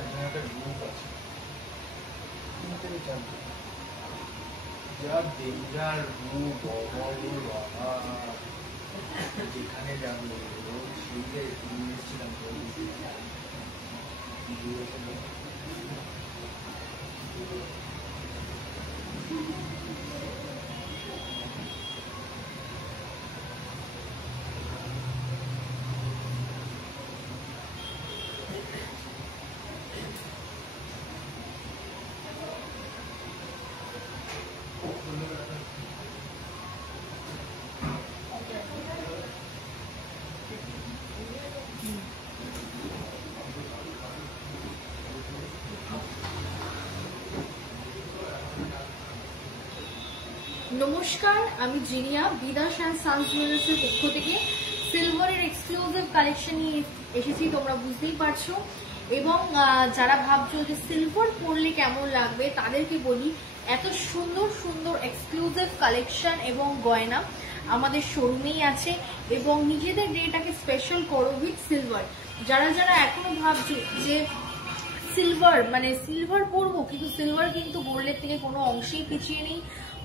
একটা রূপ আছে, যা ডেঞ্জার রূপ, যেখানে যাবো সেইটা এসেছিলাম। নমস্কার, আমি জিনিয়া বিদাস অ্যান্ড সানস জুয়েলার্সের পক্ষ থেকে সিলভারের এক্সক্লুসিভ কালেকশন নিয়ে এসেছি, তোমরা বুঝতেই পারছো। এবং যারা ভাবছো যে সিলভার পরলে কেমন লাগবে তাদেরকে বলি, এত সুন্দর সুন্দর এক্সক্লুসিভ কালেকশন এবং গয়না আমাদের শোরুমেই আছে। এবং নিজেদের ডেটাকে স্পেশাল করো উইথ সিলভার। যারা যারা এখনো ভাবছো যে সিলভার পরবো, কিন্তু সিলভার কিন্তু গোল্ডের থেকে কোনো অংশেই পিছিয়ে নেই।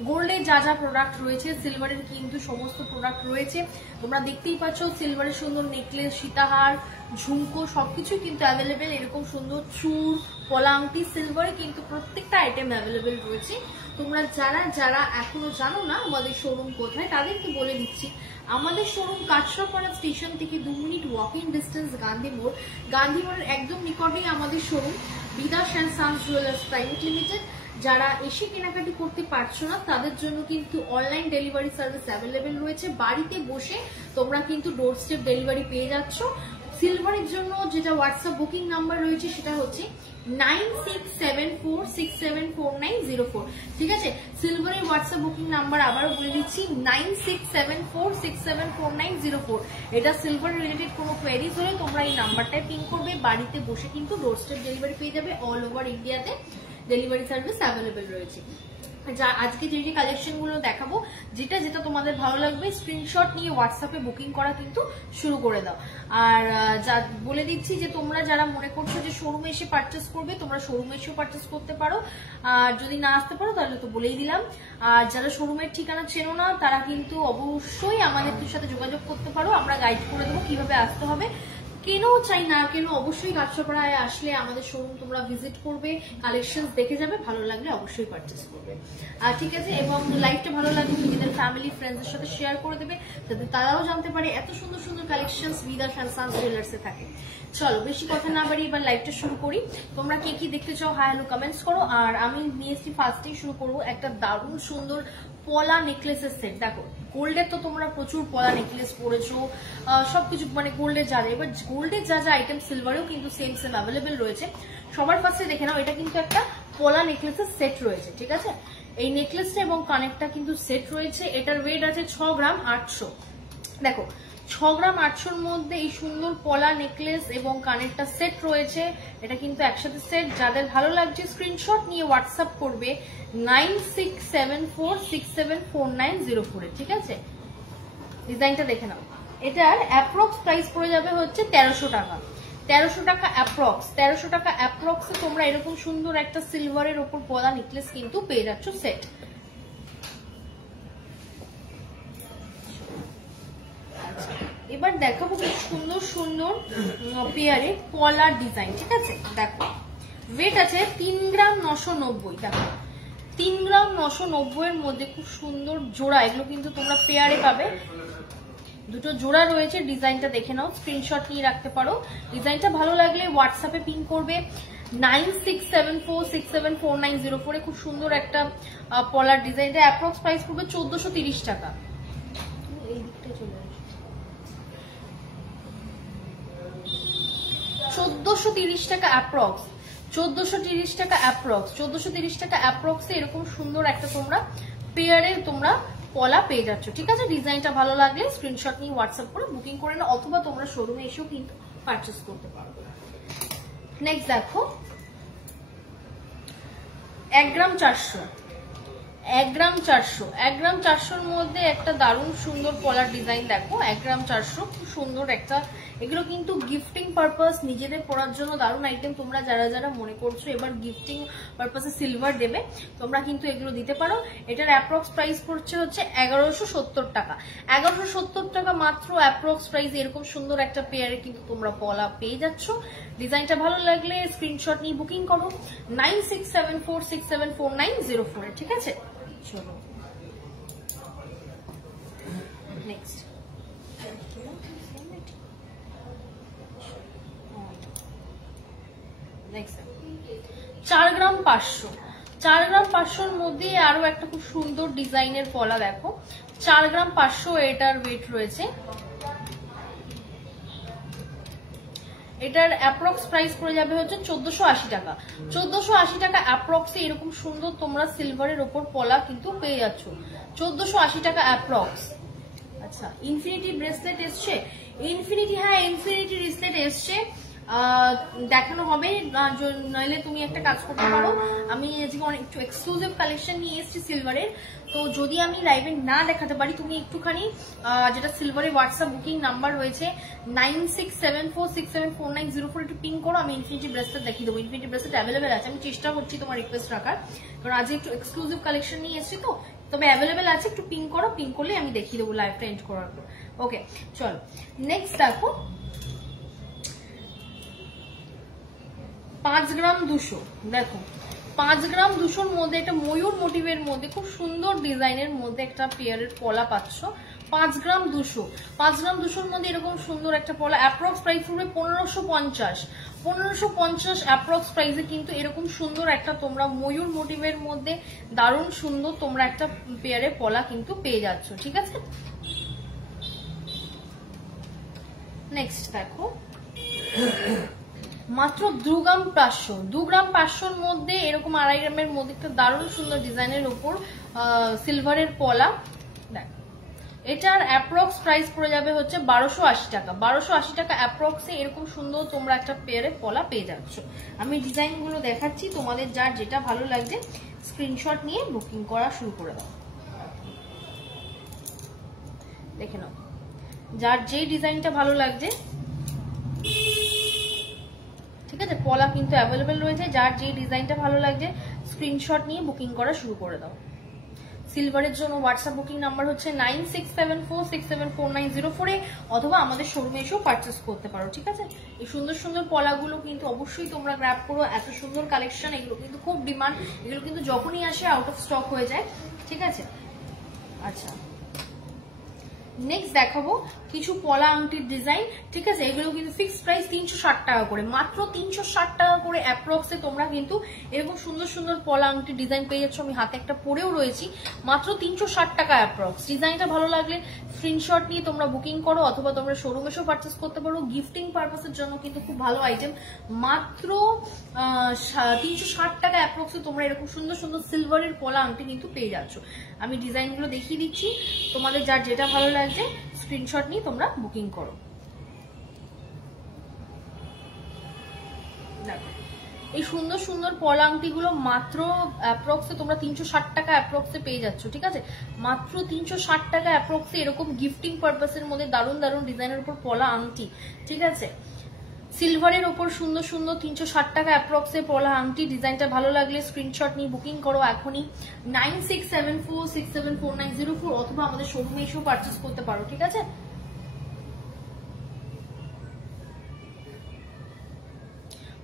গোল্ডের যা যা প্রোডাক্ট রয়েছে সিলভারের কিন্তু সমস্ত প্রোডাক্ট রয়েছে। তোমরা দেখতেই পাচ্ছ সিলভারের সুন্দর নেকলেস, সীতাহার, ঝুমকো সবকিছু কিন্তু অ্যাভেলেবেল। এরকম সুন্দর চূড়, পলা আংটি সিলভারে কিন্তু প্রত্যেকটা আইটেম অ্যাভেলেবেল রয়েছে। তোমরা যারা যারা এখনো জানো না আমাদের শোরুম কোথায়, তাদেরকে বলে দিচ্ছি। আমাদের শোরুম কাঁচরাপাড়া স্টেশন থেকে 2 মিনিট ওয়াকিং ডিস্টেন্স গান্ধী মোড়। গান্ধী মোড়ের একদম নিকটেই আমাদের showroom Bidas and sons jewellers private limited. যারা এসে কেনাকাটি করতে পারছো না তাদের জন্য কিন্তু অনলাইন ডেলিভারি সার্ভিস অ্যাভেলেবেল রয়েছে। বাড়িতে বসে তোমরা কিন্তু ডোর স্টেপ ডেলিভারি পেয়ে যাচ্ছ। সিলভারের জন্য যেটা হোয়াটসঅ্যাপ বুকিং নাম্বার রয়েছে সেটা হচ্ছে 9674674904। ঠিক আছে, সিলভারের হোয়াটসঅ্যাপ বুকিং নাম্বার আবারও বলে দিচ্ছি 9674674904। এটা সিলভার রিলেটেড কোনো কোয়েরিজ হলে তোমরা এই নাম্বারটায় পিন করবে। বাড়িতে বসে কিন্তু ডোর স্টেপ ডেলিভারি পেয়ে যাবে। অল ওভার ইন্ডিয়াতে ডেলিভারি সার্ভিস অ্যাভেলেবেল রয়েছে। যা আজকে যে যে কালেকশন গুলো দেখাবো, যেটা যেটা তোমাদের ভালো লাগবে স্ক্রিনশট নিয়ে হোয়াটসঅ্যাপে বুকিং করা কিন্তু শুরু করে দাও। আর যা বলে দিচ্ছি যে তোমরা যারা মনে করছো যে শোরুমে এসে পারচেস করবে, তোমরা শোরুমে এসেও পারচেস করতে পারো। আর যদি না আসতে পারো তাহলে তো বলেই দিলাম। আর যারা শোরুমের ঠিকানা চেনো না তারা কিন্তু অবশ্যই আমাদের সাথে যোগাযোগ করতে পারো, আমরা গাইড করে দেবো কিভাবে আসতে হবে। কেন চাই না কেন অবশ্যই কাঁচরাপাড়ায় আসলে আমাদের শোরুম তোমরা ভিজিট করবে, কালেকশন দেখে যাবে, ভালো লাগলে অবশ্যই পারচেস করবে। আর ঠিক আছে, এবং লাইভটা ভালো লাগলে নিজেদের ফ্যামিলি ফ্রেন্ডসদের সাথে শেয়ার করে দেবে, যাতে তারাও জানতে পারে এত সুন্দর সুন্দর কালেকশন বিদাস অ্যান্ড সানস জুয়েলার্সে থাকে। চলো বেশি কথা না বাড়ি এবার লাইভটা শুরু করি। তোমরা কে কি দেখতে চাও হাই হ্যালো কমেন্টস করো। আর আমি নিয়ে এসেছি ফার্স্টেই শুরু করবো একটা দারুণ সুন্দর পলা নেকলেসের সেট। দেখো গোল্ডের তো তোমরা প্রচুর পলা নেকলেস পরেছো, সবকিছু মানে গোল্ডের যা যা, এবার গোল্ডের যা যা আইটেম সিলভারেও কিন্তু সেম সেম অ্যাভেলেবেল রয়েছে। সবার ফার্স্টে দেখে নাও, এটা কিন্তু একটা পলা নেকলেসের সেট রয়েছে। ঠিক আছে, এই নেকলেসটা এবং কানেক্টটা কিন্তু সেট রয়েছে। এটার ওয়েট আছে 6 গ্রাম 800। দেখো 6 গ্রাম 800-র মধ্যে এই সুন্দর পলা নেকলেস এবং কানেরটা সেট রয়েছে। এটা কিন্তু একসাথে সেট। যাদের ভালো লাগছে স্ক্রিনশট নিয়ে হোয়াটসঅ্যাপ করবে 9674674904। ঠিক আছে, ডিজাইনটা দেখে নাও। এটার অ্যাপ্রক্স প্রাইস পড়ে যাবে হচ্ছে 1300 টাকা। 1300 টাকা অ্যাপ্রক্স। 1300 টাকা অ্যাপ্রক্সে তোমরা এরকম সুন্দর একটা সিলভারের ওপর পলা নেকলেস কিন্তু পেয়ে যাচ্ছ সেট। এবার দেখাবো কি সুন্দর সুন্দর পেয়ারে পলার ডিজাইন। ঠিক আছে, দেখো ওয়েট আছে 3 গ্রাম 990। দেখো 3 গ্রাম 990 এর মধ্যে খুব সুন্দর জোড়া, এগুলো কিন্তু তোমরা পেয়ারে পাবে। দুটো জোড়া রয়েছে, ডিজাইনটা দেখে নাও, স্ক্রিনশট নিয়ে রাখতে পারো। ডিজাইনটা ভালো লাগলে হোয়াটসঅ্যাপে পিন করবে 9674674904। খুব সুন্দর একটা পলার ডিজাইনটা অ্যাপ্রক্স প্রাইস পড়বে 1430 টাকা। এই দিকটা চলে আসবে 1430 টাকা অ্যাপ্রক্স। 1430 টাকা অ্যাপ্রক্স। 1430 টাকা অ্যাপ্রক্সে এরকম সুন্দর একটা তোমরা পেয়ারে তোমরা পলা পেয়ে যাচ্ছ। ঠিক আছে, ডিজাইনটা ভালো লাগলে স্ক্রিনশট নিয়ে হোয়াটসঅ্যাপ করে বুকিং করে নাও, অথবা তোমরা শোরুমে এসেও কিন্তু পারচেস করতে পারো। নেক্সট দেখো 1 গ্রাম 400। 1 গ্রাম 400, 1 গ্রাম 400-র মধ্যে একটা দারুণ সুন্দর পলার ডিজাইন দেখো। 1 গ্রাম 400 খুব সুন্দর একটা, এগুলো কিন্তু গিফটিং পারপাস, নিজেদের পরার জন্য দারুণ আইটেম। তোমরা যারা যারা মনে করছো এবার গিফটিং পারপাসে সিলভার দেবে, তোমরা কিন্তু এগুলো দিতে পারো। এটার অ্যাপ্রক্স প্রাইস পড়ছে হচ্ছে 1170 টাকা। 1170 টাকা মাত্র অ্যাপ্রক্স প্রাইস। এরকম সুন্দর একটা পেয়ারে কিন্তু তোমরা পলা পেয়ে যাচ্ছ। ডিজাইনটা ভালো লাগলে স্ক্রিনশট নিয়ে বুকিং করো 9674674904, ঠিক আছে? চলো নেক্সট। 4 গ্রাম 500, 4 গ্রাম 500-র মধ্যে আরো একটা খুব সুন্দর ডিজাইনের পলা দেখো। 4 গ্রাম 500 এটার ওয়েট রয়েছে। এটার অ্যাপ্রক্স প্রাইস পড়ে যাবে হচ্ছে 1480 টাকা। 1480 টাকা অ্যাপ্রক্সে এরকম সুন্দর তোমরা সিলভারের ওপর পলা কিন্তু পেয়ে যাচ্ছ। 1480 টাকা অ্যাপ্রক্স। আচ্ছা, ইনফিনিটি ব্রেসলেট এসছে। ইনফিনিটি, হ্যাঁ ইনফিনিটি ব্রেসলেট এসছে, দেখানো হবে। নইলে তুমি একটা কাজ করতে পারো, আমি আজকে অনেক একটু এক্সক্লুসিভ কালেকশন নিয়ে এসেছি সিলভারের। তো যদি আমি লাইভে না দেখাতে পারি, তুমি একটুখানি যেটা সিলভারের হোয়াটসঅ্যাপ বুকিং নাম্বার রয়েছে 9674674904 একটু পিং করো, আমি ইনফিনিটি ব্রেসলেট দেখিয়ে দেবো। ইনফিনিটি ব্রেসলেট অ্যাভেলেবেল আছে, আমি চেষ্টা করছি তোমার রিকোয়েস্ট রাখার, কারণ আজকে একটু এক্সক্লুসিভ কালেকশন নিয়ে এসেছি তো। তবে অ্যাভেলেবেল আছে, একটু পিং করো, পিং করলে আমি দেখিয়ে দেবো লাইভটা এন্ড করার পর। ওকে চলো নেক্সট দেখো 5 গ্রাম 200 দেখো। 5 গ্রাম 200-র মধ্যে একটা ময়ূর মোটিভের মধ্যে খুব সুন্দর ডিজাইনের মধ্যে একটা পেয়ারের পলা পাচ্ছ। 5 গ্রাম 200, 5 গ্রাম 200-র মধ্যে এরকম সুন্দর একটা পলা। অ্যাপ্রক্স প্রাইস পড়বে 1550, 1550 অ্যাপ্রক্স প্রাইসে কিন্তু এরকম সুন্দর একটা তোমরা ময়ূর মোটিভের মধ্যে দারুণ সুন্দর তোমরা একটা পেয়ারের পলা কিন্তু পেয়ে যাচ্ছ, ঠিক আছে? নেক্সট দেখো মাত্র 2 গ্রাম 500, 2 গ্রাম 500-র মধ্যে এরকম 2.5 গ্রামের মধ্যে একটা দারুণ সুন্দর ডিজাইনের উপর সিলভারের পলা দেখো। এটার অ্যাপ্রক্স প্রাইস পড়ে যাবে হচ্ছে 1280 টাকা। 1280 টাকা অ্যাপ্রক্সে এরকম সুন্দর তোমরা একটা পেয়ারে পলা পেয়ে যাচ্ছ। আমি ডিজাইনগুলো দেখাচ্ছি, তোমাদের যার যেটা ভালো লাগছে স্ক্রিনশট নিয়ে বুকিং করা শুরু করে দাও। দেখে নাও যার যে ডিজাইনটা ভালো লাগছে, ঠিক আছে? পলা কিন্তু অ্যাভেলেবেল রয়েছে, যার যে ডিজাইনটা ভালো লাগছে স্ক্রিনশট নিয়ে বুকিং করা শুরু করে দাও। সিলভারের জন্য হোয়াটসঅ্যাপ বুকিং নাম্বার হচ্ছে 9674674904 অথবা আমাদের শোরুমে এসেও পারচেস করতে পারো, ঠিক আছে? এই সুন্দর সুন্দর পলাগুলো কিন্তু অবশ্যই তোমরা গ্র্যাব করো। এত সুন্দর কালেকশন, এগুলো কিন্তু খুব ডিমান্ড, এগুলো কিন্তু যখনই আসে আউট অফ স্টক হয়ে যায়, ঠিক আছে? আচ্ছা নেক্সট দেখাবো কিছু পলা আংটির ডিজাইন, ঠিক আছে? এগুলো কিন্তু ফিক্সড প্রাইস 360 টাকা করে, মাত্র 360 টাকা করে অ্যাপ্রক্সে তোমরা কিন্তু এরকম সুন্দর সুন্দর পলা আংটির ডিজাইন পেয়ে যাচ্ছ। আমি হাতে একটা পরেও রয়েছি, মাত্র 360 টাকা অ্যাপ্রক্স। ডিজাইনটা ভালো লাগলে স্ক্রিনশট নিয়ে তোমরা বুকিং করো অথবা তোমরা শোরুম এসেও পারচেস করতে পারো। গিফটিং পারপাসের জন্য কিন্তু খুব ভালো আইটেম। মাত্র 360 টাকা অ্যাপ্রক্সে তোমরা এরকম সুন্দর সুন্দর সিলভারের পলা আংটি কিন্তু পেয়ে যাচ্ছ। আমি ডিজাইনগুলো দেখিয়ে দিচ্ছি, তোমাদের যার যেটা ভালো লাগছে স্ক্রিনশট নিয়ে তোমরা বুকিং করো। দেখো এই সুন্দর সুন্দর পলা আংটিগুলো মাত্র অ্যাপ্রক্সে তোমরা 360 টাকা অ্যাপ্রক্সে পেয়ে যাচ্ছ, ঠিক আছে? মাত্র 360 টাকা অ্যাপ্রক্সে এরকম গিফটিং পারপাসের মধ্যে দারুণ দারুণ ডিজাইনের উপর পলা আংটি, ঠিক আছে? সিলভারের ওপর সুন্দর সুন্দর 360 টাকা অ্যাপ্রক্সে পলা আংটি। ডিজাইনটা ভালো লাগলে স্ক্রিনশট নিয়ে বুকিং করো এখনই 9674674904 অথবা আমাদের শোরুমে এসেও পারচেস করতে পারো, ঠিক আছে?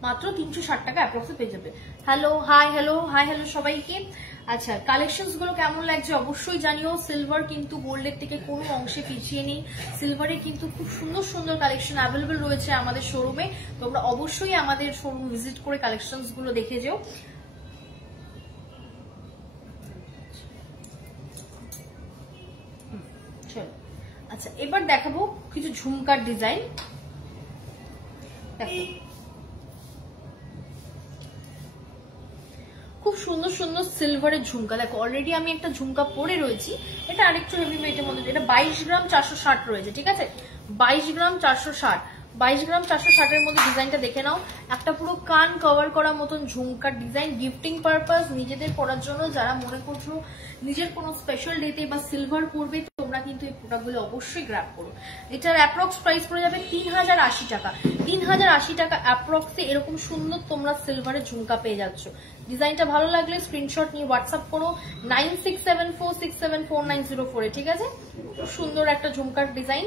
মাত্র 360 টাকা অ্যাপ্রক্সে পেয়ে যাবে। Hello hi hello hi hello সবাইকে। আচ্ছা কালেকশনস গুলো কেমন লাগছে অবশ্যই জানিও। সিলভার কিন্তু গোল্ডের থেকে কোনো অংশে পিছিয়ে নেই। সিলভারে কিন্তু খুব সুন্দর সুন্দর কালেকশন অ্যাভেলেবেল রয়েছে আমাদের শোরুমে। তোমরা অবশ্যই আমাদের শোরুম ভিজিট করে কালেকশনস গুলো দেখে যেও। চলো আচ্ছা এবার দেখাবো কিছু ঝুমকার ডিজাইন। দেখো খুব সুন্দর সুন্দর সিলভারের ঝুমকা। দেখো অলরেডি আমি একটা ঝুমকা পরে রয়েছি, এটা আরেকটু হেভি ওয়েটের মধ্যে, এটা 22 গ্রাম 460 রয়েছে, ঠিক আছে? 22 গ্রাম 460 22 গ্রাম 460 এর মধ্যে ডিজাইনটা দেখে নাও। একটা পুরো কান কভার করা মতন ঝুমকার ডিজাইন, গিফটিং পারপাস, নিজেদের পরার জন্য যারা মনে করছো নিজের কোনো স্পেশাল ডেতে বা সিলভার পরবে, তোমরা কিন্তু এই প্রোডাক্টগুলো অবশ্যই গ্র্যাব করো। এটার অ্যাপ্রক্স প্রাইস পড়ে যাবে 3080 টাকা। 3080 টাকা অ্যাপ্রক্সে এরকম সুন্দর তোমরা সিলভারের ঝুমকা পেয়ে যাচ্ছ। ডিজাইনটা ভালো লাগলে স্ক্রিনশট নিয়ে হোয়াটসঅ্যাপ করো 9674674904 এ, ঠিক আছে? খুব সুন্দর একটা ঝুমকার ডিজাইন।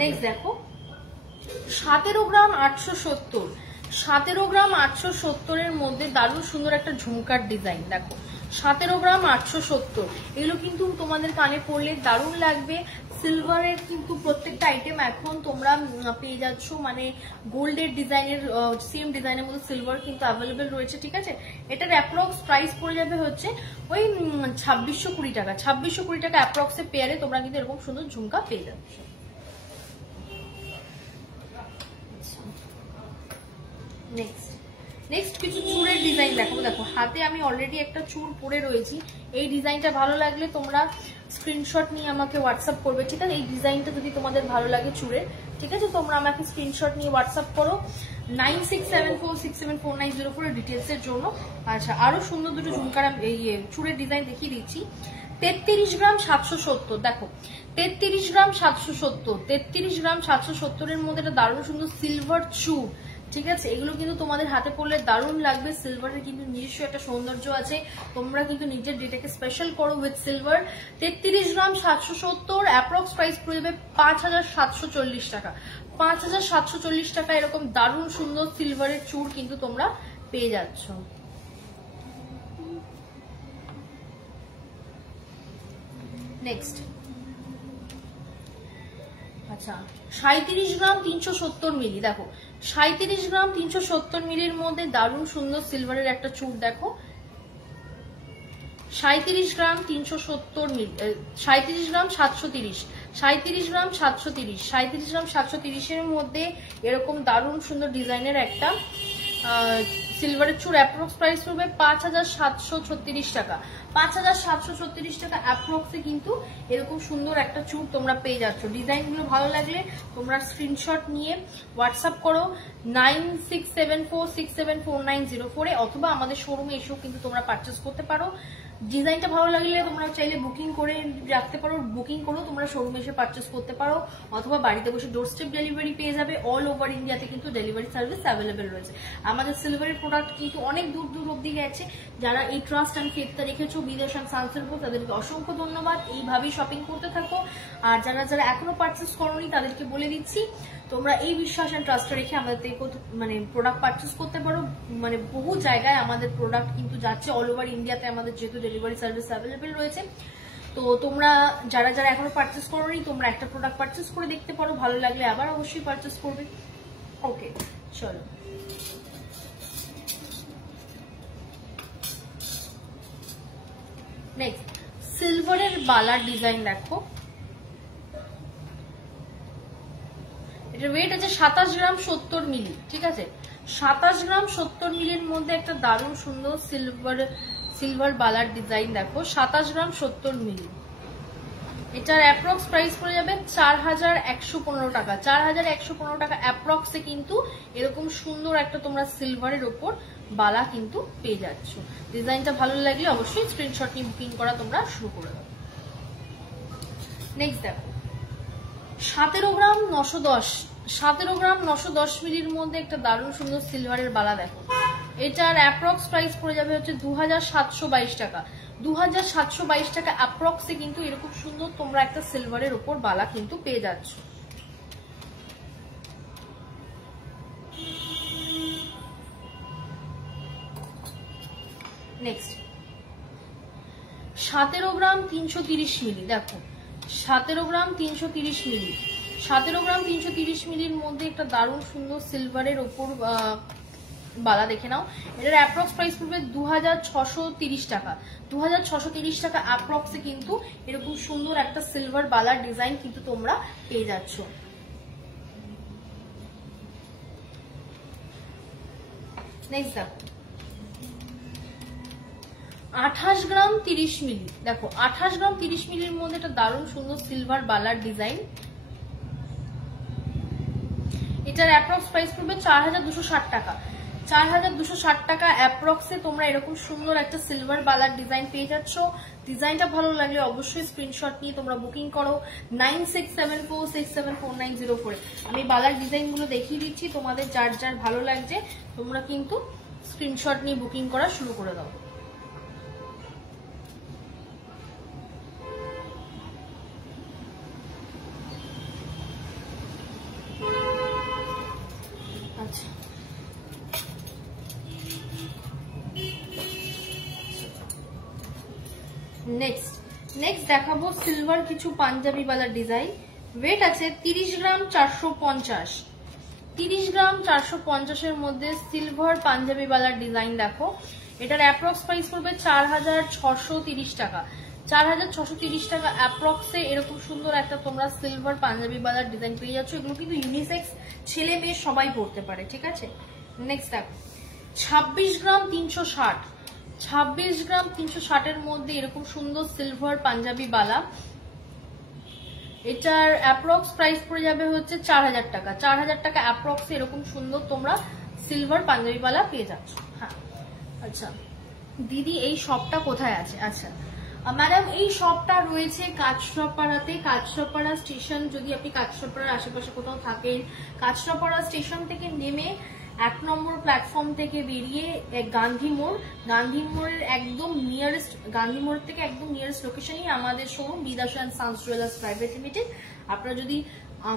নেক্সট দেখো 17 গ্রাম 870, 17 গ্রাম 870 এর মধ্যে দারুণ সুন্দর একটা ঝুমকার ডিজাইন। দেখো 17 গ্রাম 870, এগুলো কিন্তু তোমাদের কানে পড়লে দারুণ লাগবে। সিলভারের কিন্তু প্রত্যেকটা আইটেম এখন তোমরা পেয়ে যাচ্ছ, মানে গোল্ডের ডিজাইনের সেম ডিজাইনের মধ্যে সিলভার কিন্তু অ্যাভেলেবেল রয়েছে, ঠিক আছে? এটার অ্যাপ্রক্স প্রাইস পড়ে যাবে হচ্ছে ওই 2620 টাকা। 2620 টাকা অ্যাপ্রক্সে পেয়ারে তোমরা কিন্তু এরকম সুন্দর ঝুমকা পেয়ে যাচ্ছ। নেক্সট কিছু চুড়ের ডিজাইন দেখো। দেখো হাতে আমি অলরেডি একটা চুড় পরে রয়েছি। এই ডিজাইনটা ভালো লাগলে তোমরা স্ক্রিনশট নিয়ে আমাকে হোয়াটসঅ্যাপ করবে, ঠিক আছে? এই ডিজাইনটা যদি তোমাদের ভালো লাগে চুড়ের, ঠিক আছে, তোমরা আমাকে স্ক্রিনশট নিয়ে হোয়াটসঅ্যাপ করো 9674674904 ডিটেলস এর জন্য। আচ্ছা, আরো সুন্দর দুটো ঝুমকার এই চুড়ের ডিজাইন দেখিয়ে দিচ্ছি। 33 গ্রাম 770, দেখো 33 গ্রাম 770, 33 গ্রাম 770 এর মধ্যে একটা দারুণ সুন্দর সিলভার চুড়, ঠিক আছে? এগুলো কিন্তু তোমাদের হাতে পড়লে দারুণ লাগবে। সিলভারের কিন্তু নিজস্ব একটা সৌন্দর্য আছে, তোমরা কিন্তু নিজের ডেটাকে স্পেশাল করো with silver. 33 gram 770, approx price পড়ে যাবে 5740 টাকা। 5740 টাকা এরকম দারুণ সুন্দর সিলভারের চুড় কিন্তু তোমরা পেয়ে যাচ্ছ। নেক্সট আচ্ছা 37 গ্রাম 370 মিলি, দেখো 37 গ্রাম 370 মিলির মধ্যে দারুণ সুন্দর সিলভারের একটা চুড়। দেখো 37 গ্রাম 370 মিলি, 37 গ্রাম 730, 37 গ্রাম 730, 37 গ্রাম 730 এর মধ্যে এরকম দারুণ সুন্দর ডিজাইনের একটা সিলভারের চুড়। অ্যাপ্রক্স প্রাইস পড়বে 5736 টাকা। 5736 টাকা অ্যাপ্রক্সে কিন্তু এরকম সুন্দর একটা চুড় তোমরা পেয়ে যাচ্ছ। ডিজাইনগুলো ভালো লাগলে তোমরা স্ক্রিনশট নিয়ে হোয়াটসঅ্যাপ করো 9674674904 এ, অথবা আমাদের শোরুমে এসেও কিন্তু তোমরা পারচেস করতে পারো। ডিজাইনটা ভালো লাগলে তোমরা চাইলে বুকিং করে রাখতে পারো, বুকিং করেও তোমরা শোরুমে এসে পারচেস করতে পারো, অথবা বাড়িতে বসে ডোর স্টেপ ডেলিভারি পেয়ে যাবে। অল ওভার ইন্ডিয়াতে কিন্তু ডেলিভারি সার্ভিস অ্যাভেলেবেল রয়েছে। আমাদের সিলভারের প্রোডাক্ট কিন্তু অনেক দূর দূর অব্দি গেছে। যারা এই ট্রাস্ট অ্যান্ড ফেথটা রেখেছো বিদেশ অ্যান্ড সানসের উপর, তাদেরকে অসংখ্য ধন্যবাদ। এইভাবেই শপিং করতে থাকো। আর যারা যারা এখনো পারচেস করোনি তাদেরকে বলে দিচ্ছি, তোমরা এই বিশ্বাস অ্যান্ড ট্রাস্টটা রেখে আমাদের থেকে মানে প্রোডাক্ট পারচেস করতে পারো। মানে বহু জায়গায় আমাদের প্রোডাক্ট কিন্তু যাচ্ছে, অল ওভার ইন্ডিয়াতে আমাদের যেহেতু ডেলিভারি সার্ভিস অ্যাভেলেবেল রয়েছে। তো তোমরা যারা যারা এখনো পারচেস করোনি, তোমরা একটা প্রোডাক্ট পারচেস করে দেখতে পারো, ভালো লাগলে আবার অবশ্যই পারচেস করবে। ওকে, চলো নেক্সট সিলভারের বালার ডিজাইন দেখো। এটার ওয়েট আছে 27 গ্রাম 70 মিলি, ঠিক আছে? 27 গ্রাম 70 মিলির মধ্যে একটা দারুণ সুন্দর সিলভার বালার ডিজাইন দেখো। 27 গ্রাম 70 মিলি, এটার অ্যাপ্রক্স প্রাইস পড়ে যাবে 4115 টাকা। 4115 টাকা অ্যাপ্রক্সে কিন্তু এরকম সুন্দর একটা তোমরা সিলভারের ওপর বালা কিন্তু পেয়ে যাচ্ছ। ডিজাইনটা ভালো লাগলে অবশ্যই স্ক্রিনশট নিয়ে বুকিং করা তোমরা শুরু করে দাও। নেক্সট দেখো 17 গ্রাম 910, 17 গ্রাম 910 মিলির মধ্যে একটা দারুণ সুন্দর সিলভারের বালা দেখো। এটার অ্যাপ্রক্স প্রাইস পড়ে যাবে হচ্ছে 2722 টাকা। 2722 টাকা অ্যাপ্রক্সে কিন্তু এরকম সুন্দর তোমরা একটা সিলভারের উপর বালা কিন্তু পেয়ে যাচ্ছ। নেক্সট 17 গ্রাম 330 মিলি, দেখো 17 গ্রাম 330 মিলি, 17 গ্রাম 330 মিলির মধ্যে একটা দারুণ সুন্দর সিলভারের উপর বালা দেখে নাও। এটার অ্যাপ্রক্স প্রাইস পড়বে 2630 টাকা। 2630 টাকা অ্যাপ্রক্সে কিন্তু এরকম সুন্দর একটা সিলভার বালার ডিজাইন কিন্তু তোমরা পেয়ে যাচ্ছ। নেক্সট দেখো 28 গ্রাম 30 মিলি, দেখো 28 গ্রাম 30 মিলির মধ্যে একটা দারুণ সুন্দর সিলভার বালার ডিজাইন। এটার অ্যাপ্রক্স প্রাইস পড়বে 4260 টাকা। 4260 টাকা অ্যাপ্রক্সে তোমরা এরকম সুন্দর একটা সিলভার বালার ডিজাইন পেয়ে যাচ্ছ। ডিজাইনটা ভালো লাগলে অবশ্যই স্ক্রিনশট নিয়ে তোমরা বুকিং করো 9674674904। আমি বালার ডিজাইনগুলো দেখিয়ে দিচ্ছি, তোমাদের যার যার ভালো লাগছে তোমরা কিন্তু স্ক্রিনশট নিয়ে বুকিং করা শুরু করে দাও। আচ্ছা, নেক্সট দেখাবো সিলভার কিছু পাঞ্জাবি বালার ডিজাইন। ওয়েট আছে 30 গ্রাম 450। 30 গ্রাম 450 মধ্যে সিলভার পাঞ্জাবি বালার ডিজাইন দেখো। এটার অ্যাপ্রক্স প্রাইস পড়বে 4630 টাকা। 4630 টাকা অ্যাপ্রক্সে এরকম সুন্দর একটা তোমরা সিলভার পাঞ্জাবি বালার ডিজাইন পেয়ে যাচ্ছ। এগুলো কিন্তু ইউনিসেক্স, ছেলে মেয়ে সবাই পড়তে পারে, ঠিক আছে। নেক্সট দেখো 26 গ্রাম 360। 26 গ্রাম 360 মধ্যে এরকম সুন্দর সিলভার পাঞ্জাবি বালা। এটার অ্যাপ্রক্স প্রাইস পড়ে যাবে হচ্ছে 4000 টাকা। 4000 টাকা অ্যাপ্রক্স এরকম সুন্দর তোমরা সিলভার পাঞ্জাবি বালা পেয়ে যাচ্ছ। হ্যাঁ, আচ্ছা দিদি এই শপটা কোথায় আছে? আচ্ছা ম্যাডাম, এই শপটা রয়েছে কাঁচরাপাড়াতে। কাঁচরাপাড়া স্টেশন, যদি আপনি কাঁচরাপাড়ার আশেপাশে কোথাও থাকেন, কাঁচরাপাড়া স্টেশন থেকে নেমে 1 নম্বর প্ল্যাটফর্ম থেকে বেরিয়ে গান্ধী মোড়ের একদম নিয়ারেস্ট, গান্ধী মোড় থেকে একদম নিয়ারেস্ট লোকেশনই আমাদের showroom Bidash and sons jewellers private limited. আপনারা যদি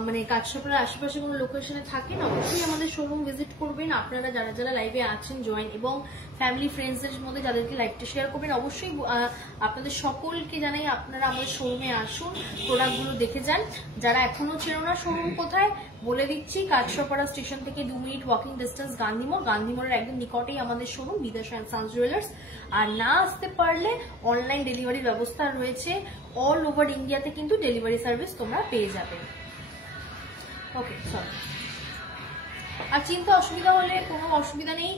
মানে কাঁচরাপাড়ার আশেপাশে কোনো লোকেশনে থাকেন অবশ্যই আমাদের শোরুম ভিজিট করবেন। আপনারা যারা যারা লাইভে আছেন জয়েন এবং ফ্যামিলি ফ্রেন্ডসদের মধ্যে যাদেরকে লাইভটা শেয়ার করবেন, অবশ্যই আপনাদের সকলকে জানাই আপনারা আমাদের শোরুমে আসুন, প্রোডাক্টগুলো দেখে যান। যারা এখনো চেনো না শোরুম কোথায় বলে দিচ্ছি, কাঁচরাপাড়া স্টেশন থেকে 2 মিনিট ওয়াকিং ডিস্টেন্স গান্ধী মোড়ের একদম নিকটেই আমাদের showroom Bidash and sons jewellers. আর না আসতে পারলে অনলাইন ডেলিভারির ব্যবস্থা রয়েছে, অল ওভার ইন্ডিয়াতে কিন্তু ডেলিভারি সার্ভিস তোমরা পেয়ে যাবে। ওকে, সরি। আর চিন্তা অসুবিধা হলে কোনো অসুবিধা নেই,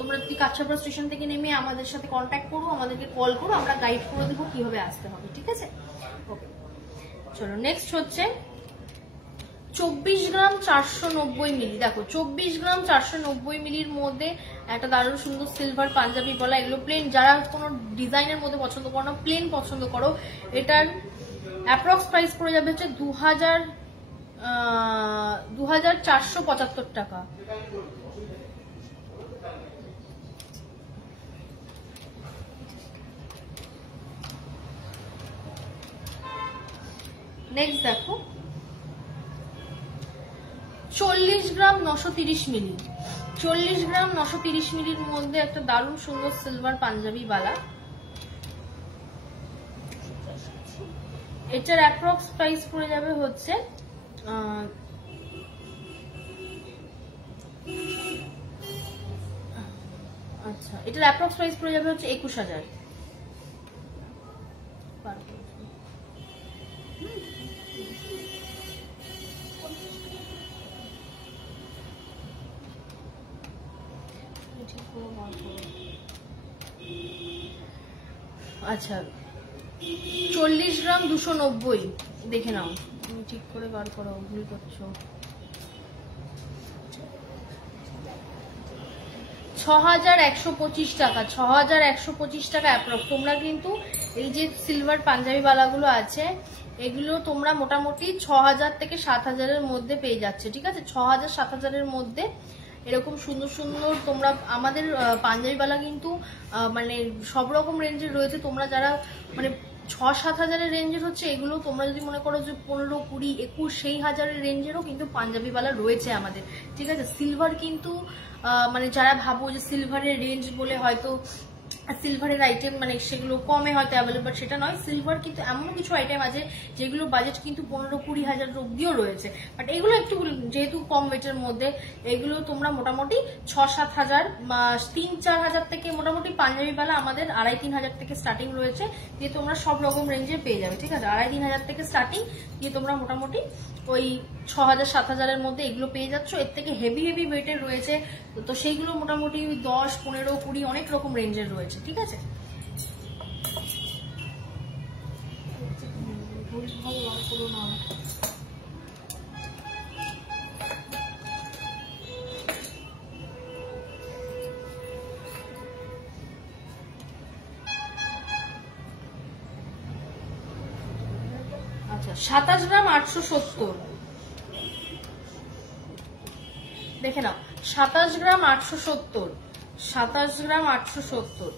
তোমরা যদি কাঁচরাপাড়া স্টেশন থেকে নেমে আমাদের সাথে কন্ট্যাক্ট করো, আমাদেরকে কল করো, আমরা গাইড করে দেবো কিভাবে আসতে হবে, ঠিক আছে। ওকে চলো, নেক্সট হচ্ছে 24 গ্রাম 490 মিলি। দেখো 24 গ্রাম 490 মিলির মধ্যে একটা দারুণ সুন্দর সিলভার পাঞ্জাবি বলা। এগুলো প্লেন, যারা কোনো ডিজাইনের মধ্যে পছন্দ করো না, প্লেন পছন্দ করো, এটার অ্যাপ্রক্স প্রাইস পড়ে যাবে হচ্ছে 2475 টাকা। নেক্সট দেখো 40 গ্রাম 930 মিলি। 40 গ্রাম 930 মিলির মধ্যে একটা দারুণ সুন্দর সিলভার পাঞ্জাবি বালা। এটার অ্যাপ্রক্স প্রাইস পড়ে যাবে হচ্ছে আচ্ছা, এটার অ্যাপ্রক্স প্রাইস পড়ে যাবে হচ্ছে 21000। আচ্ছা 40 গ্রাম 290, দেখে নাও, তুমি ঠিক করে বার করো, ভুল করছো। 6125 টাকা। 6125 টাকা অ্যাপ্রক্স। তোমরা কিন্তু এই যে সিলভার পাঞ্জাবি বালাগুলো আছে এগুলো তোমরা মোটামুটি 6000 থেকে 7000 মধ্যে পেয়ে যাচ্ছে, ঠিক আছে। 6000-7000 মধ্যে এরকম সুন্দর সুন্দর তোমরা আমাদের পাঞ্জাবি বালা কিন্তু মানে সব রকম রেঞ্জের রয়েছে। তোমরা যারা মানে 6-7 হাজারের রেঞ্জের হচ্ছে এগুলো, তোমরা যদি মনে করো যে 15, 20, 21 সেই হাজারের রেঞ্জেরও কিন্তু পাঞ্জাবি বালা রয়েছে আমাদের, ঠিক আছে। সিলভার কিন্তু মানে যারা ভাবো যে সিলভারের রেঞ্জ বলে হয়তো সিলভারের আইটেম মানে সেগুলো কমে হয়তো অ্যাভেলেবল সেটা নয়, সিলভার কিন্তু এমন কিছু আইটেম আছে যেগুলো বাজেট কিন্তু 15-20 হাজার অব্দিও রয়েছে, বাট এগুলো একটু যেহেতু কম ওয়েটের মধ্যে, এগুলো তোমরা মোটামুটি 6-7 হাজার 3-4 হাজার থেকে মোটামুটি পাঞ্জাবি বালা আমাদের 2.5-3 হাজার থেকে স্টার্টিং রয়েছে, দিয়ে তোমরা সব রকম রেঞ্জে পেয়ে যাবে, ঠিক আছে। 2.5-3 হাজার থেকে স্টার্টিং, দিয়ে তোমরা মোটামুটি ওই 6,000-7 হাজারের মধ্যে এগুলো পেয়ে যাচ্ছ। এর থেকে হেভি হেভি ওয়েটের রয়েছে, তো সেইগুলো মোটামুটি 10-15-20 অনেক রকম রেঞ্জের রয়েছে, ঠিক আছে। আচ্ছা 27 গ্রাম 870, দেখে নাও 27 গ্রাম 870, 27 গ্রাম 870,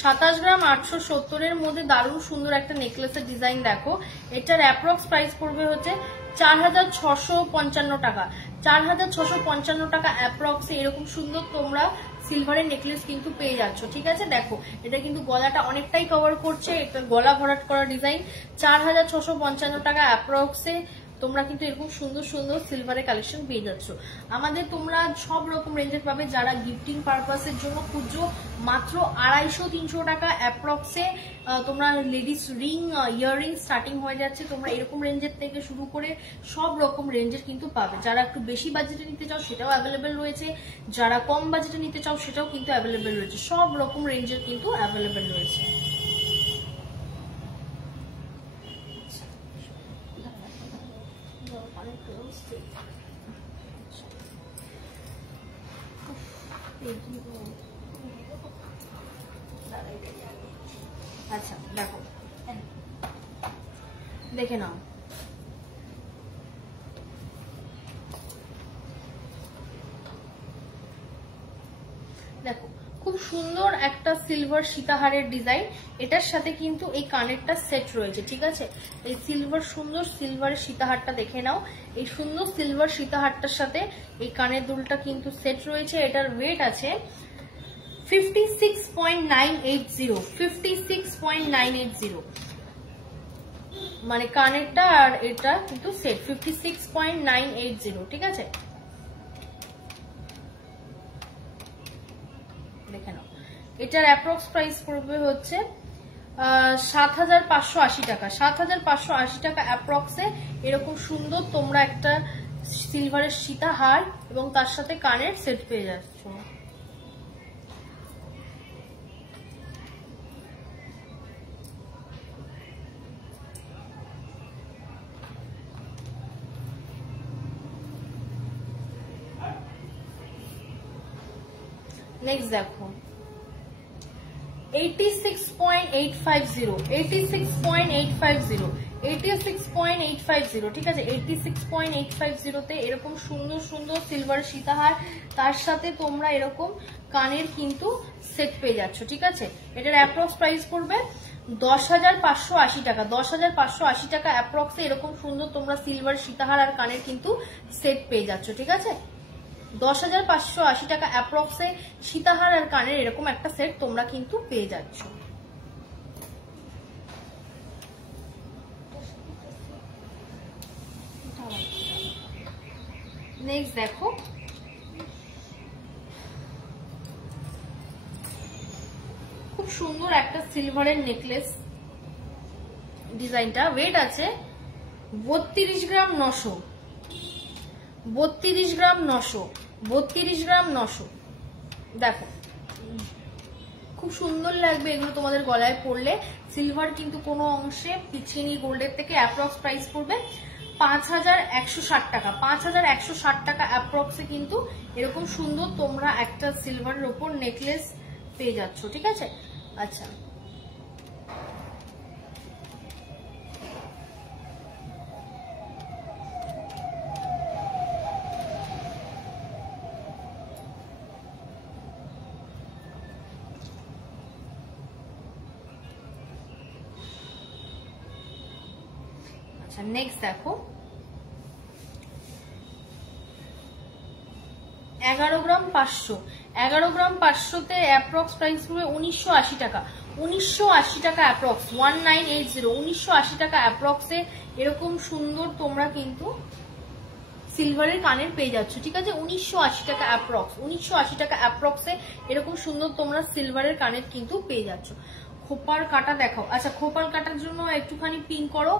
27 গ্রাম 870 এর মধ্যে দারুণ সুন্দর একটা নেকলেসের ডিজাইন দেখো। এটার অ্যাপ্রক্স প্রাইস পড়বে হচ্ছে 4,655 টাকা, 4,655 টাকা অ্যাপ্রক্স। এরকম সুন্দর তোমরা সিলভারের নেকলেস কিন্তু পেয়ে যাচ্ছ, ঠিক আছে। দেখো এটা কিন্তু গলাটা অনেকটাই কভার করছে, এটা গলা ভরাট করা ডিজাইন। 4,655 টাকা অ্যাপ্রক্সে তোমরা কিন্তু এরকম সুন্দর সুন্দর সিলভারের কালেকশন পেয়ে যাচ্ছ আমাদের। তোমরা সব রকম রেঞ্জের পাবে, যারা গিফটিং পারপাসের জন্য খুঁজছো মাত্র 250-300 টাকা অ্যাপ্রক্সে তোমরা লেডিস রিং ইয়াররিং স্টার্টিং হয়ে যাচ্ছে। তোমরা এরকম রেঞ্জের থেকে শুরু করে সব রকম রেঞ্জের কিন্তু পাবে। যারা একটু বেশি বাজেটে নিতে চাও সেটাও অ্যাভেলেবেল রয়েছে, যারা কম বাজেটে নিতে চাও সেটাও কিন্তু অ্যাভেলেবেল রয়েছে, সব রকম রেঞ্জের কিন্তু অ্যাভেলেবেল রয়েছে। আচ্ছা দেখো দেখে নাও, দেখো খুব সুন্দর একটা সিলভার সীতাহারের ডিজাইন, এটার সাথে কিন্তু এই কানেরটা সেট রয়েছে, ঠিক আছে। এই সিলভার সুন্দর সিলভারের সীতাহারটা দেখে নাও, এই সুন্দর সিলভার সীতাহারটার সাথে এই কানের দুলটা কিন্তু সেট রয়েছে। এটার ওয়েট আছে 56.980, 56.980, মানে কানেরটা আর এটা কিন্তু সেট 56.980, ঠিক আছে। দেখে নাও এটার অ্যাপ্রক্স প্রাইস পড়বে হচ্ছে 7,580 টাকা, 7,580 টাকা অ্যাপ্রক্সে এরকম সুন্দর তোমরা একটা সিলভারের সীতাহার এবং তার সাথে কানের সেট পেয়ে যাচ্ছ। নেক্সট দেখো 86.850, 86.850, 86.850, ঠিক আছে। 86.850 তে এরকম সুন্দর সুন্দর সিলভার সীতাহার, তার সাথে তোমরা এরকম কানের কিন্তু সেট পেয়ে যাচ্ছ, ঠিক আছে। এটার অ্যাপ্রক্স প্রাইস পড়বে 10,580 টাকা, 10,580 টাকা অ্যাপ্রক্সে এরকম সুন্দর তোমরা সিলভার সীতাহার আর কানের কিন্তু সেট পেয়ে যাচ্ছ, ঠিক আছে। 10,580 টাকা অ্যাপ্রক্সে সীতাহার আর কানের এরকম একটা সেট তোমরা কিন্তু পেয়ে যাচ্ছ। নেক্সট দেখো খুব সুন্দর একটা সিলভারের নেকলেস, ডিজাইনটা ওয়েট আছে 32 গ্রাম 900, 32 গ্রাম 900, 32 গ্রাম 900। দেখো খুব সুন্দর লাগবে এগুলো তোমাদের গলায় পরলে। সিলভার কিন্তু কোনো অংশে পিছিয়ে নি গোল্ডের থেকে। অ্যাপ্রক্স প্রাইস পড়বে 5,160 টাকা, 5,160 টাকা অ্যাপ্রক্সে কিন্তু এরকম সুন্দর তোমরা একটা সিলভারের ওপর নেকলেস পেয়ে যাচ্ছ, ঠিক আছে। আচ্ছা নেক্সট দেখো 11 গ্রাম 500, 11 গ্রাম 500তে অ্যাপ্রক্স প্রাইস পড়বে 1980 টাকা। 1980 টাকা অ্যাপ্রক্স, 1980, 1980 টাকা অ্যাপ্রক্সে এরকম সুন্দর তোমরা কিন্তু সিলভারের কানের পেয়ে যাচ্ছ, ঠিক আছে? 1980 টাকা অ্যাপ্রক্স, 1980 টাকা অ্যাপ্রক্সে এরকম সুন্দর তোমরা সিলভারের কানের কিন্তু পেয়ে যাচ্ছ। খোপার কাটা দেখাও। আচ্ছা, খোপার কাটার জন্য একটুখানি পিং করো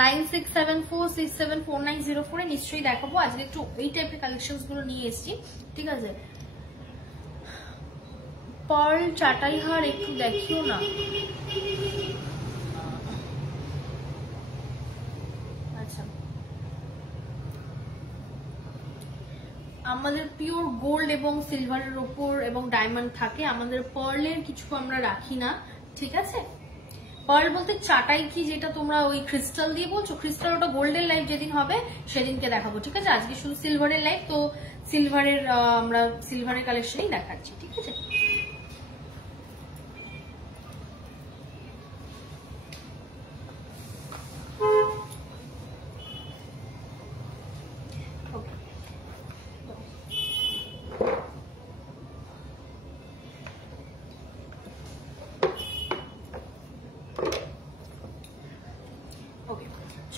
9674674904 এ নিশ্চয়ই দেখাবো। আজকে একটু এই টাইপের কালেকশনস গুলো নিয়ে এসেছি, ঠিক আছে? পার্ল চাটাই হার একটু দেখিও না। আচ্ছা, আমাদের পিওর গোল্ড এবং সিলভারের ওপর এবং ডায়মন্ড থাকে, আমাদের পার্লের কিছু আমরা রাখি না, ঠিক আছে? পার্ল বলতে চাটাই কি, যেটা তোমরা ওই ক্রিস্টাল দিয়ে বলছো, ক্রিস্টাল ওটা গোল্ডের লাইভ যেদিন হবে সেদিনকে দেখাবো, ঠিক আছে? আজকে শুধু সিলভারের লাইভ, তো সিলভারের আমরা সিলভারের কালেকশনই দেখাচ্ছি, ঠিক আছে?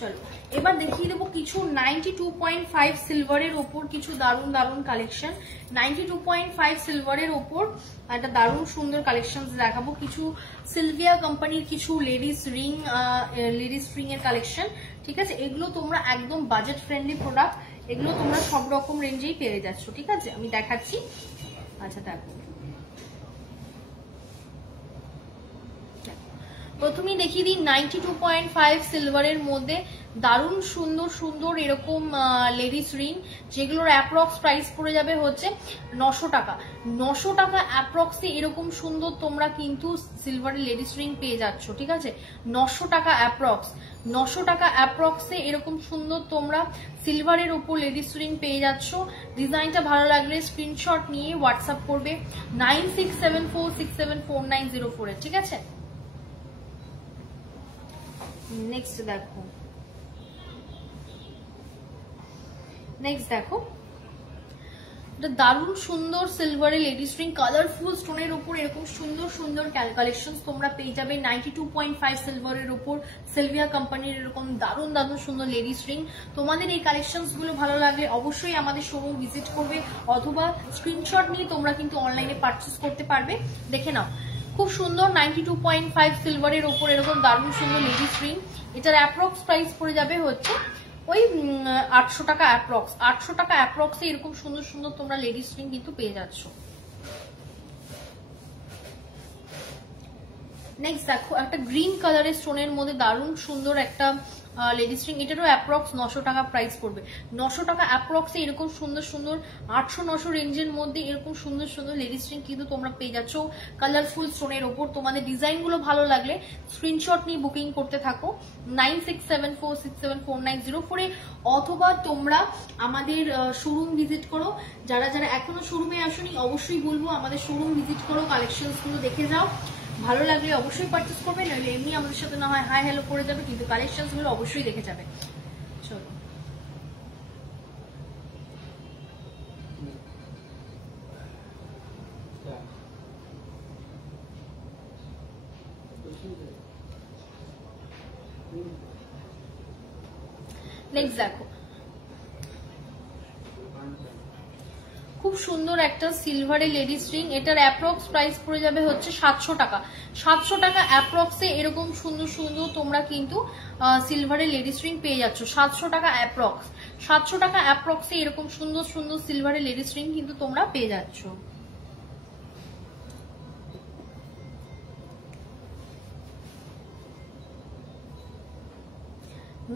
চলো এবার দেখিয়ে দেবো কিছু 92.5 সিলভারের ওপর কিছু দারুণ দারুণ কালেকশন। 92.5 সিলভারের ওপর একটা দারুণ সুন্দর কালেকশন দেখাবো। কিছু সিলভিয়া কোম্পানির কিছু লেডিস রিং এর কালেকশন, ঠিক আছে? এগুলো তোমরা একদম বাজেট ফ্রেন্ডলি প্রোডাক্ট, এগুলো তোমরা সব রকম রেঞ্জেই পেয়ে যাচ্ছ, ঠিক আছে? আমি দেখাচ্ছি। আচ্ছা দেখো, প্রথমেই দেখিয়ে দিই 92.5 সিলভারের মধ্যে দারুণ সুন্দর সুন্দর এরকম লেডিস রিং, যেগুলোর অ্যাপ্রক্স প্রাইস পড়ে যাবে হচ্ছে 900 টাকা। 900 টাকা অ্যাপ্রক্সে এরকম সুন্দর তোমরা কিন্তু সিলভারের লেডিস রিং পেয়ে যাচ্ছ, ঠিক আছে? 900 টাকা অ্যাপ্রক্স, 900 টাকা অ্যাপ্রক্সে এরকম সুন্দর তোমরা সিলভারের উপর লেডিস রিং পেয়ে যাচ্ছ। ডিজাইনটা ভালো লাগলে স্ক্রিনশট নিয়ে হোয়াটসঅ্যাপ করবে 9674674904 এ, ঠিক আছে? নেক্সট দেখো, এটা দারুণ সুন্দর সিলভারের লেডিস রিং, কালারফুল স্টোনের উপর এরকম সুন্দর সুন্দর কালেকশন তোমরা পেয়ে যাবে 92.5 সিলভারের উপর। সিলভিয়া কোম্পানির এরকম দারুণ দারুণ সুন্দর লেডিস রিং। তোমাদের এই কালেকশনস গুলো ভালো লাগলে অবশ্যই আমাদের শোরুম ভিজিট করবে, অথবা স্ক্রিনশট নিয়ে তোমরা কিন্তু অনলাইনে পারচেস করতে পারবে। দেখে নাও, খুব সুন্দর 92.5 সিলভারের উপর এরকম দারুণ সুন্দর লেডিস রিং। এটার অ্যাপ্রক্স প্রাইস পড়ে যাবে হচ্ছে ওই 800 টাকা অ্যাপ্রক্স। 800 টাকা অ্যাপ্রক্সে এরকম সুন্দর সুন্দর তোমরা লেডিস রিং কিন্তু পেয়ে যাচ্ছ। নেক্সট দেখো, একটা গ্রিন কালারের স্টোনের মধ্যে দারুণ সুন্দর একটা লেডিস রিং, এটারও অ্যাপ্রক্স 900 টাকা প্রাইস পড়বে। 900 টাকা অ্যাপ্রক্সে এরকম সুন্দর সুন্দর 800-900 রেঞ্জের মধ্যে এরকম সুন্দর সুন্দর লেডিস রিং কিন্তু তোমরা পেয়ে যাচ্ছ কালারফুল স্টোনের ওপর। তোমাদের ডিজাইন গুলো ভালো লাগলে স্ক্রিনশট নিয়ে বুকিং করতে থাকো 9674674904 এ, অথবা তোমরা আমাদের শোরুম ভিজিট করো। যারা যারা এখনো শোরুমে আসোনি অবশ্যই বলবো আমাদের শোরুম ভিজিট করো, কালেকশনস গুলো দেখে যাও। ভালো লাগলে অবশ্যই পারচেস করবে, নইলে এমনি আমাদের সাথে না হয় হাই হ্যালো করে যাবে, কিন্তু কালেকশনস গুলো অবশ্যই দেখে যাবে। চলো নেক্সট দেখো, খুব সুন্দর একটা সিলভারের লেডিস রিং, এটার অ্যাপ্রক্স প্রাইস পড়ে যাবে হচ্ছে 700 টাকা। 700 টাকা অ্যাপ্রক্সে এরকম সুন্দর সুন্দর তোমরা কিন্তু সিলভারের লেডিস রিং পেয়ে যাচ্ছ। 700 টাকা অ্যাপ্রক্স, 700 টাকা অ্যাপ্রক্সে এরকম সুন্দর সুন্দর সিলভারের লেডিস রিং কিন্তু তোমরা পেয়ে যাচ্ছ।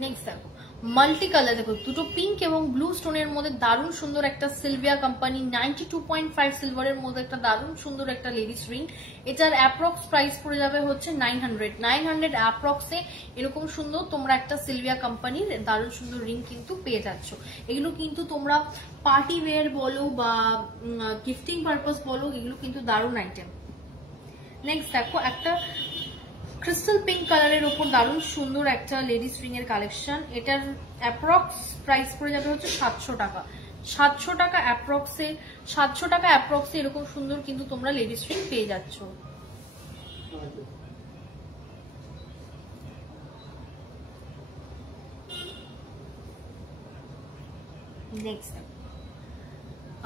নেক্সট দেখো, মাল্টি কালার, দেখো দুটো পিঙ্ক এবং ব্লু স্টোনের মধ্যে দারুণ সুন্দর একটা সিলভিয়া কোম্পানি 92.5 সিলভারের মধ্যে একটা দারুণ সুন্দর একটা লেডিস রিং। এটার অ্যাপ্রক্স প্রাইস পড়ে যাবে হচ্ছে 900 অ্যাপ্রক্সে এরকম সুন্দর তোমরা একটা সিলভিয়া কোম্পানির দারুণ সুন্দর রিং কিন্তু পেয়ে যাচ্ছ। এগুলো কিন্তু তোমরা পার্টি ওয়্যার বলো বা গিফটিং পারপাস বলো, এগুলো কিন্তু দারুণ আইটেম। নেক্সট দেখো, একটা ক্রিস্টাল পিঙ্ক কালারের উপর দারুণ সুন্দর একটা লেডিস রিং এর কালেকশন। এটার অ্যাপ্রক্স প্রাইস পড়ে যাবে হচ্ছে 700 টাকা। 700 টাকা অ্যাপ্রক্সে, 700 টাকা অ্যাপ্রক্সে এরকম সুন্দর কিন্তু তোমরা লেডিস রিং পেয়ে যাচ্ছ। নেক্সট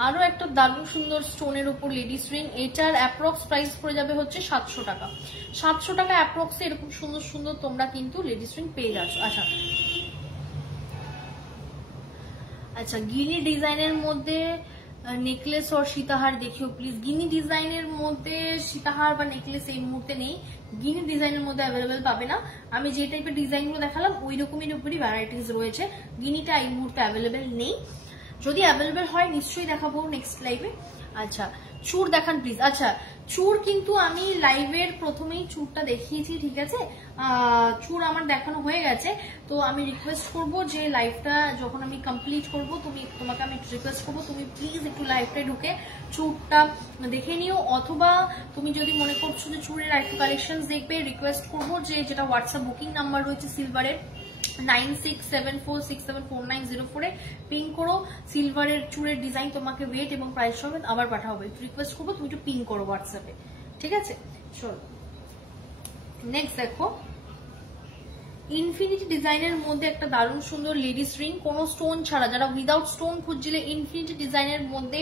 আরো একটা দারুণ সুন্দর স্টোনের উপর লেডিস রিং, এটার অ্যাপ্রক্স প্রাইস পড়ে যাবে হচ্ছে 700 টাকা। 700 টাকা অ্যাপ্রক্সে এরকম সুন্দর সুন্দর তোমরা কিন্তু লেডিস রিং পেয়ে যাচ্ছ। আচ্ছা আচ্ছা, গিনি ডিজাইনের মধ্যে নেকলেস আর সীতাহার দেখিও প্লিজ। গিনি ডিজাইনের মধ্যে সীতাহার বা নেকলেস এই মুহূর্তে নেই, গিনি ডিজাইনের মধ্যে অ্যাভেলেবেল পাবে না। আমি যে টাইপের ডিজাইন গুলো দেখালাম ওই রকমের উপরই ভ্যারাইটিস রয়েছে, গিনিটা এই মুহূর্তে অ্যাভেলেবেল নেই। যদি অ্যাভেলেবেল হয় নিশ্চয়ই দেখাবো নেক্সট লাইভে। আচ্ছা চুর দেখান প্লিজ। আচ্ছা চুর কিন্তু আমি লাইভের প্রথমেই চুরটা দেখিয়েছি, ঠিক আছে, চুর আমার দেখানো হয়ে গেছে। তো আমি রিকোয়েস্ট করব যে লাইভটা যখন আমি কমপ্লিট করব তোমাকে আমি রিকোয়েস্ট করবো তুমি প্লিজ একটু লাইভটায় ঢুকে চুরটা দেখে নিও, অথবা তুমি যদি মনে করছো যে চুরের আরেকটু কালেকশন দেখবে, রিকোয়েস্ট করবো যে যেটা হোয়াটসঅ্যাপ বুকিং নাম্বার রয়েছে সিলভারের 9674674904 পিং করো, সিলভারের চুরের ডিজাইন তোমাকে ওয়েট এবং প্রাইস সমেত আবার পাঠাবো। একটু রিকোয়েস্ট করবো তুমি একটু পিং করো হোয়াটসঅ্যাপে, ঠিক আছে। চলো নেক্সট দেখো, ইনফিনিটি ডিজাইনের মধ্যে একটা দারুণ সুন্দর লেডিস রিং, কোনো স্টোন ছাড়া, যারা উইদাউট স্টোন খুঁজছিলে ইনফিনিটি ডিজাইনের মধ্যে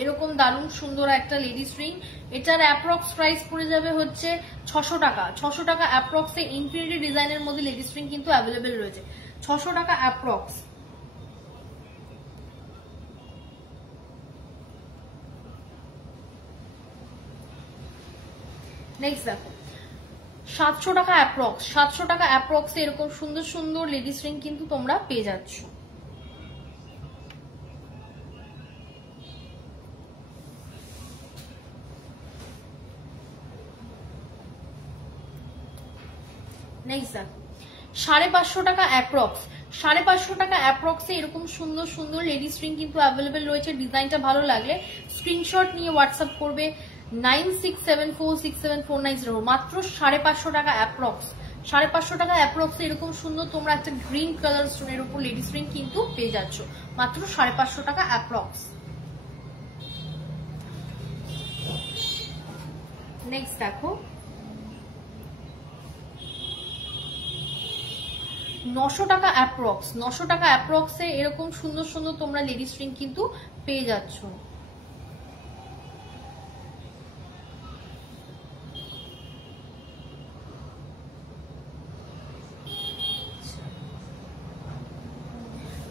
এরকম দারুণ সুন্দর একটা লেডিস রিং। এটার অ্যাপ্রক্স প্রাইস পড়ে যাবে হচ্ছে 600 টাকা। 600 টাকা অ্যাপ্রক্সে ইনফিনিটি ডিজাইনের মধ্যে লেডিস রিং কিন্তু অ্যাভেলেবেল রয়েছে, 600 টাকা অ্যাপ্রক্স। নেক্সট দেখো 700 টাকা অ্যাপ্রক্স, 700 টাকা অ্যাপ্রক্সে এরকম সুন্দর সুন্দর লেডিস রিং কিন্তু তোমরা পেয়ে যাচ্ছ। নেক্সট দেখো 550 টাকা অ্যাপ্রক্স, 550 টাকা অ্যাপ্রক্সে এরকম সুন্দর সুন্দর লেডিস রিং কিন্তু অ্যাভেলেবেল রয়েছে। ডিজাইনটা ভালো লাগলে স্ক্রিনশট নিয়ে হোয়াটসঅ্যাপ করবে 9674674904, মাত্র 550 টাকা অ্যাপ্রক্স। 550 টাকা অ্যাপ্রক্সে এরকম সুন্দর তোমরা একটা গ্রিন কালার স্টোনের উপর লেডিস রিং কিন্তু পেয়ে যাচ্ছ, মাত্র 550 টাকা অ্যাপ্রক্স। নেক্সট দেখো 900 টাকা অ্যাপ্রক্স, 900 টাকা অ্যাপ্রক্সে এরকম সুন্দর সুন্দর তোমরা লেডিস রিং কিন্তু পেয়ে যাচ্ছ।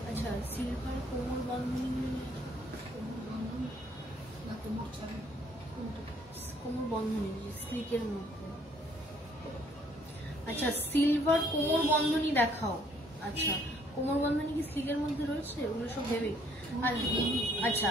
আচ্ছা সিলভার কোমর বন্ধনী, কোমর বন্ধনী স্লিকের মধ্যে, আচ্ছা সিলভার কোমর বন্ধনী দেখাও। আচ্ছা কোমর বন্ধনী কি স্লিকের মধ্যে রয়েছে? ওগুলো সব হেভি। আচ্ছা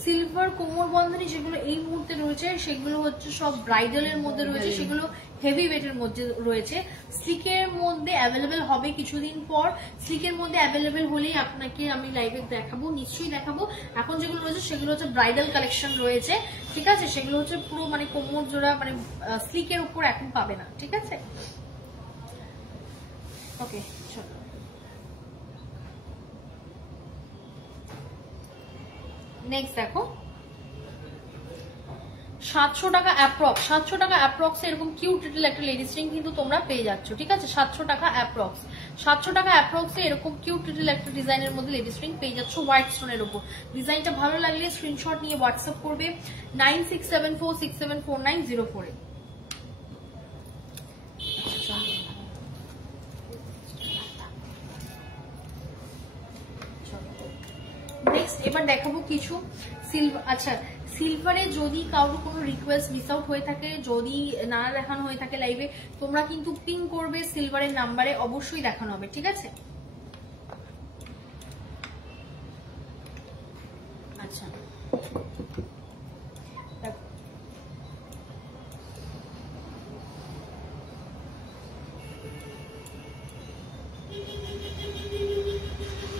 সিলভার কোমর বন্ধনী যেগুলো এই মুহূর্তে রয়েছে সেগুলো হচ্ছে সব ব্রাইডালের মধ্যে রয়েছে, সেগুলো হেভি ওয়েটের মধ্যে রয়েছে। স্লিকের মধ্যে অ্যাভেলেবেল হবে কিছুদিন পর, স্লিকের মধ্যে অ্যাভেলেবেল হলেই আপনাকে আমি লাইভে দেখাবো, নিশ্চয়ই দেখাবো। এখন যেগুলো রয়েছে সেগুলো হচ্ছে ব্রাইডাল কালেকশন রয়েছে, ঠিক আছে, সেগুলো হচ্ছে পুরো মানে কোমর জোড়া, মানে স্লিকের উপর এখন পাবে না, ঠিক আছে। ওকে চলো নেক্সট দেখো 700 টাকা অ্যাপ্রক্স, 700 টাকা অ্যাপ্রক্স এরকম কিউট লিটল একটা লেডিস রিং কিন্তু তোমরা পেয়ে যাচ্ছ, ঠিক আছে। 700 টাকা অ্যাপ্রক্স, 700 টাকা অ্যাপ্রক্সে এরকম কিউট লিটল একটা ডিজাইনের মধ্যে লেডিস রিং পেয়ে যাচ্ছ হোয়াইট স্টোনের উপর। ডিজাইনটা ভালো লাগলে স্ক্রিনশট নিয়ে হোয়াটসঅ্যাপ করবে 9674674904 এ। নেক্সট এবার দেখাবো কিছু সিলভার। আচ্ছা সিলভারে যদি কারোর কোনো রিকোয়েস্ট মিস আউট হয়ে থাকে, যদি না দেখানো হয়ে থাকে লাইভে, তোমরা কিন্তু পিং করবে সিলভারের নাম্বারে, অবশ্যই দেখানো হবে, ঠিক আছে। আচ্ছা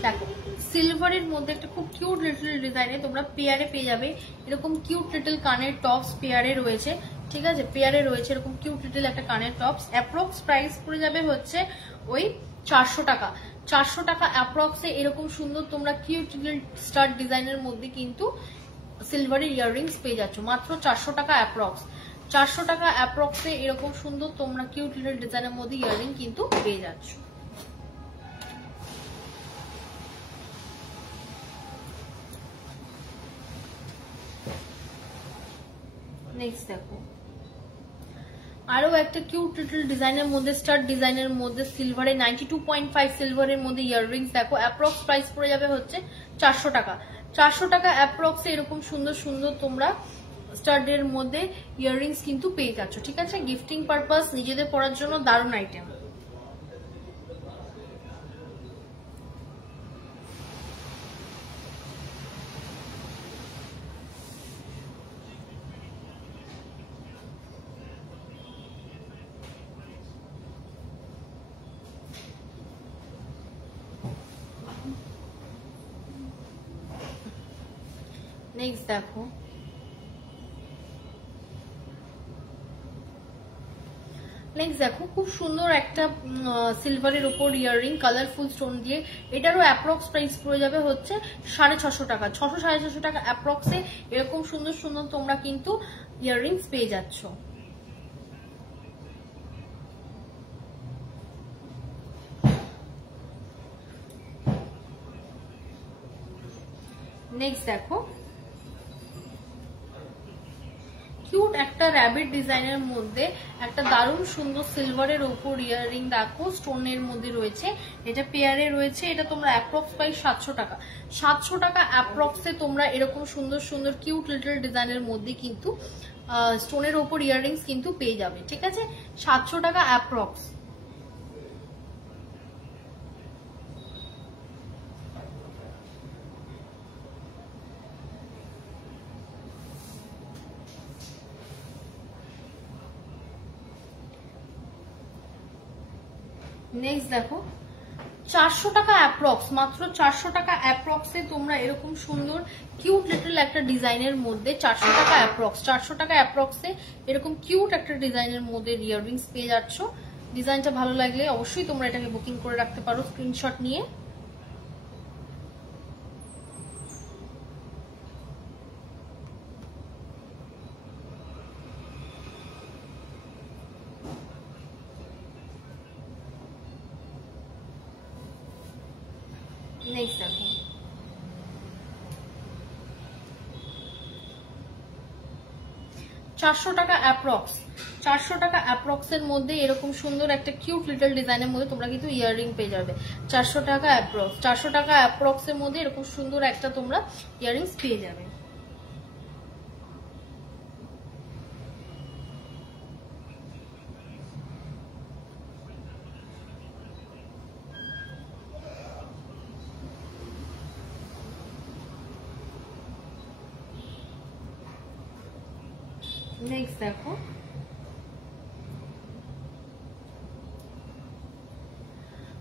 দেখো সিলভারের মধ্যে একটা খুব কিউট লিটল ডিজাইনে তোমরা পেয়ারে পেয়ে যাবে, এরকম কিউট লিটল কানের টপস পেয়ারে রয়েছে, ঠিক আছে, পেয়ারে রয়েছে এরকম কিউট লিটল একটা কানের টপস। অ্যাপ্রক্স প্রাইস পড়ে যাবে হচ্ছে ওই 400 টাকা। 400 টাকা অ্যাপ্রক্সে এরকম সুন্দর তোমরা কিউট স্টার ডিজাইনের মধ্যে কিন্তু সিলভারের ইয়াররিংস পেয়ে যাচ্ছ মাত্র 400 টাকা অ্যাপ্রক্স। 400 টাকা অ্যাপ্রক্সে এরকম সুন্দর তোমরা কিউট লিটল ডিজাইনের মধ্যে ইয়াররিং কিন্তু পেয়ে যাচ্ছ। নেক্সট দেখো আরো একটা কিউট লিটল ডিজাইনের মধ্যে স্টার ডিজাইনের মধ্যে সিলভারে 92.5 সিলভারের মধ্যে ইয়াররিংস দেখো অ্যাপ্রক্স প্রাইস পড়ে যাবে হচ্ছে 400 টাকা। 400 টাকা অ্যাপ্রক্সে এরকম সুন্দর সুন্দর তোমরা স্টাডের মধ্যে ইয়াররিংস কিন্তু পেয়ে যাচ্ছ। ঠিক আছে, গিফটিং পারপাস নিজেদের পরার জন্য দারুণ আইটেম। নেক্সট দেখো খুব সুন্দর একটা সিলভারের উপর ইয়াররিং কালারফুল স্টোন দিয়ে, এটারও অ্যাপ্রক্স প্রাইস পড়ে যাবে হচ্ছে 650 টাকা। 600-650 টাকা অ্যাপ্রক্সে এরকম সুন্দর সুন্দর তোমরা কিন্তু ইয়াররিংস পেয়ে যাচ্ছ। নেক্সট দেখো কিউট একটা র‍্যাবিট ডিজাইনের মধ্যে একটা দারুণ সুন্দর সিলভারের উপর ইয়াররিং দেখো স্টোনের মধ্যে রয়েছে, এটা পেয়ারে রয়েছে। এটা তোমরা অ্যাপ্রক্স প্রাইস 700 টাকা। 700 টাকা অ্যাপ্রক্সে তোমরা এরকম সুন্দর সুন্দর কিউট লিটল ডিজাইনের মধ্যে কিন্তু স্টোনের উপর ইয়াররিংস কিন্তু পেয়ে যাবে। ঠিক আছে, 700 টাকা অ্যাপ্রক্স। নেক্সট দেখো 400 টাকা অ্যাপ্রক্স, মাত্র 400 টাকা অ্যাপ্রক্সে তোমরা এরকম সুন্দর কিউট লিটল একটা ডিজাইনের মধ্যে 400 টাকা অ্যাপ্রক্স। 400 টাকা অ্যাপ্রক্সে এরকম কিউট একটা ডিজাইনের মধ্যে ইয়াররিংস পেয়ে যাচ্ছ। ডিজাইনটা ভালো লাগলে অবশ্যই তোমরা এটাকে বুকিং করে রাখতে পারো স্ক্রিনশট নিয়ে। নেক্সট দেখো চারশো টাকা অ্যাপ্রক্স। 400 টাকা অ্যাপ্রক্স এর মধ্যে এরকম সুন্দর একটা কিউট লিটল ডিজাইনের মধ্যে তোমরা কিন্তু ইয়াররিং পেয়ে যাবে। 400 টাকা অ্যাপ্রক্স। 400 টাকা অ্যাপ্রক্স এর মধ্যে এরকম সুন্দর একটা তোমরা ইয়াররিংস পেয়ে যাবে। নেক্সট দেখো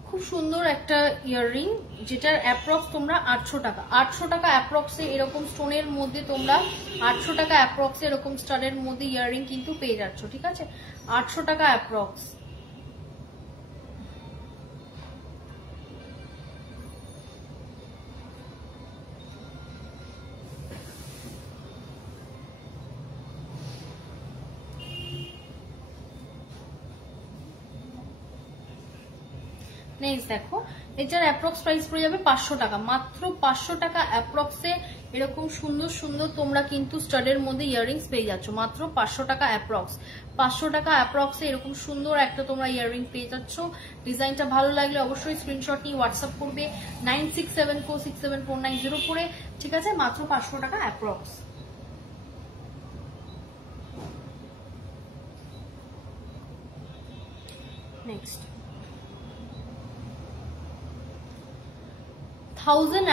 খুব সুন্দর একটা ইয়াররিং যেটার অ্যাপ্রক্স তোমরা 800 টাকা। 800 টাকা অ্যাপ্রক্সে এরকম স্টোনের মধ্যে তোমরা 800 টাকা অ্যাপ্রক্সে এরকম স্টারের মধ্যে ইয়াররিং কিন্তু পেয়ে যাচ্ছ। ঠিক আছে, 800 টাকা অ্যাপ্রক্স। নেক্সট দেখো এটার অ্যাপ্রক্স প্রাইস পড়ে যাবে 500 টাকা। মাত্র 500 টাকা অ্যাপ্রক্সে এরকম সুন্দর সুন্দর তোমরা কিন্তু স্টাডের মধ্যে ইয়াররিংস পেয়ে যাচ্ছ। মাত্র 500 টাকা অ্যাপ্রক্স। 500 টাকা অ্যাপ্রক্সে এরকম সুন্দর একটা তোমরা ইয়াররিং পেয়ে যাচ্ছ। ডিজাইনটা ভালো লাগলে অবশ্যই স্ক্রিনশট নিয়ে হোয়াটসঅ্যাপ করবে 9674674904 করে। ঠিক আছে, মাত্র 500 টাকা অ্যাপ্রক্স। নেক্সট 1000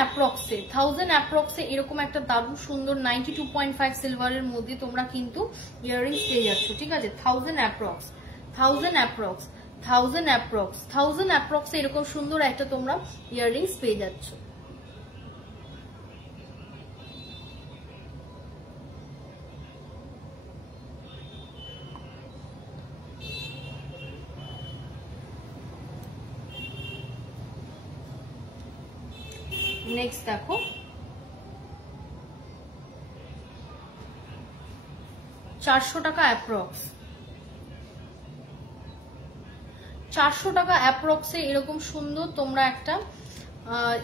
অ্যাপ্রক্সে এরকম একটা দারুণ সুন্দর 92.5 সিলভারের মধ্যে তোমরা কিন্তু ইয়াররিংস পেয়ে যাচ্ছ। ঠিক আছে, 1000 অ্যাপ্রক্সে এরকম সুন্দর একটা তোমরা ইয়াররিংস পেয়ে যাচ্ছ। নেক্সট দেখো, টাকা অ্যাপ্রক্স, 400 টাকা অ্যাপ্রক্সে এরকম সুন্দর তোমরা একটা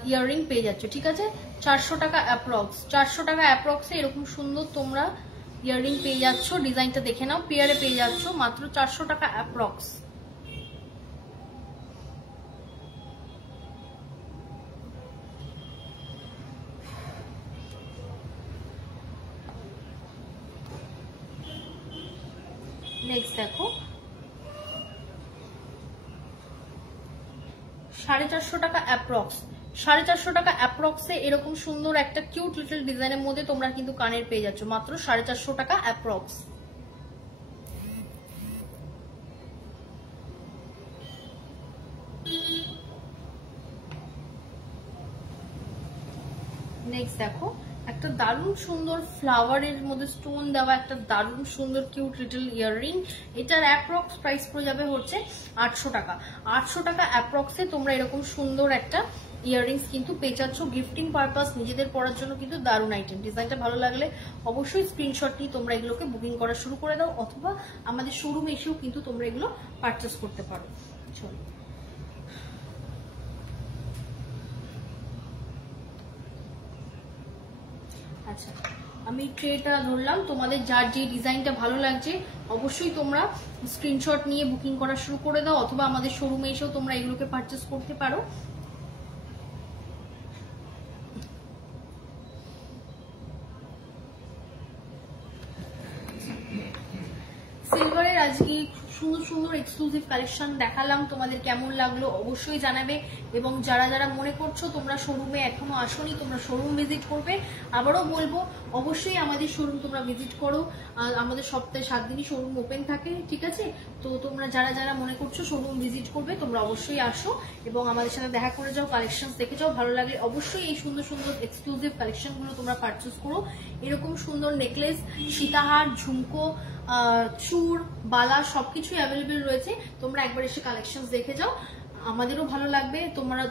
ইয়াররিং পেয়ে যাচ্ছ, ঠিক আছে? 400 টাকা অ্যাপ্রক্স, 400 টাকা অ্যাপ্রক্সে এরকম সুন্দর তোমরা ইয়াররিং পেয়ে যাচ্ছ। ডিজাইনটা দেখে নাও, পেয়ারে পেয়ে যাচ্ছ মাত্র 400 টাকা অ্যাপ্রক্স। নেক্সট দেখো, 450 টাকা অ্যাপ্রক্স, 450 টাকা অ্যাপ্রক্সে এরকম সুন্দর একটা কিউট লিটল ডিজাইনের মধ্যে তোমরা কিন্তু কানের পেয়ে যাচ্ছ মাত্র 450 টাকা অ্যাপ্রক্স। নেক্সট দেখো, একটা দারুণ সুন্দর ফ্লাওয়ারের মধ্যে স্টোন দেওয়া একটা দারুণ সুন্দর কিউট লিটল ইয়াররিং। এটার অ্যাপ্রক্স প্রাইস পড়ে যাবে হচ্ছে 800 টাকা। 800 টাকা অ্যাপ্রক্সে তোমরা এরকম সুন্দর একটা ইয়াররিংস কিন্তু পেয়ে যাচ্ছ গিফটিং পারপাস, নিজেদের পরার জন্য কিন্তু দারুণ আইটেম। ডিজাইনটা ভালো লাগলে অবশ্যই স্ক্রিনশট নিয়ে তোমরা এগুলোকে বুকিং করা শুরু করে দাও, অথবা আমাদের শোরুমে এসেও কিন্তু তোমরা এগুলো পারচেস করতে পারো। চলো, আচ্ছা আমি ট্রেটা ধরলাম, তোমাদের যার যে ডিজাইনটা ভালো লাগছে অবশ্যই তোমরা স্ক্রিনশট নিয়ে বুকিং করা শুরু করে দাও, অথবা আমাদের শোরুমে এসেও তোমরা এগুলোকে পারচেস করতে পারো। সিলভারের আজকে সুন্দর সুন্দর এক্সক্লুসিভ কালেকশন দেখালাম, তোমাদের কেমন লাগলো অবশ্যই জানাবে। এবং যারা যারা মনে করছো তোমরা শোরুমে এখনো আসোনি, তোমরা শোরুম ভিজিট করবে। আবারও বলবো অবশ্যই আমাদের শোরুম তোমরা ভিজিট করো, আমাদের সপ্তাহে 7 দিনই শোরুম ওপেন থাকে, ঠিক আছে? তো তোমরা যারা যারা মনে করছো শোরুম ভিজিট করবে তোমরা অবশ্যই আসো এবং আমাদের সাথে দেখা করে যাও, কালেকশন দেখে যাও। ভালো লাগলে অবশ্যই এই সুন্দর সুন্দর এক্সক্লুসিভ কালেকশনগুলো তোমরা পারচেস করো। এরকম সুন্দর নেকলেস, সীতাহার, ঝুমকো, চূড়, বালা সবকিছুই অ্যাভেলেবেল রয়েছে। তোমরা একবার এসে কালেকশন দেখে যাও, আমাদেরও ভালো লাগবে।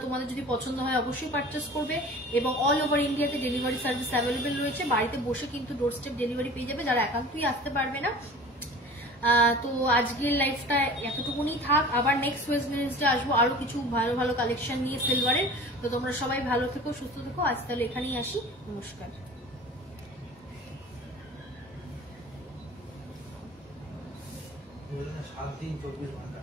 তোমাদের যদি পছন্দ হয় অবশ্যই পারচেস করবে। এবং অল ওভার ইন্ডিয়াতে ডেলিভারি সার্ভিস অ্যাভেলেবেল রয়েছে, বাড়িতে বসে কিন্তু ডোর স্টেপ ডেলিভারি পেয়ে যাবে যারা একান্তই আসতে পারবে না। তো আজকের লাইফটা এতটুকুনি থাক, আবার নেক্সট ওয়েডনেসডে আসবো আরো কিছু ভালো ভালো কালেকশন নিয়ে সিলভারের। তো তোমরা সবাই ভালো থেকো, সুস্থ থেকো। আজ তাহলে এখানেই আসি, নমস্কার। 7 দিন 24 ঘন্টা।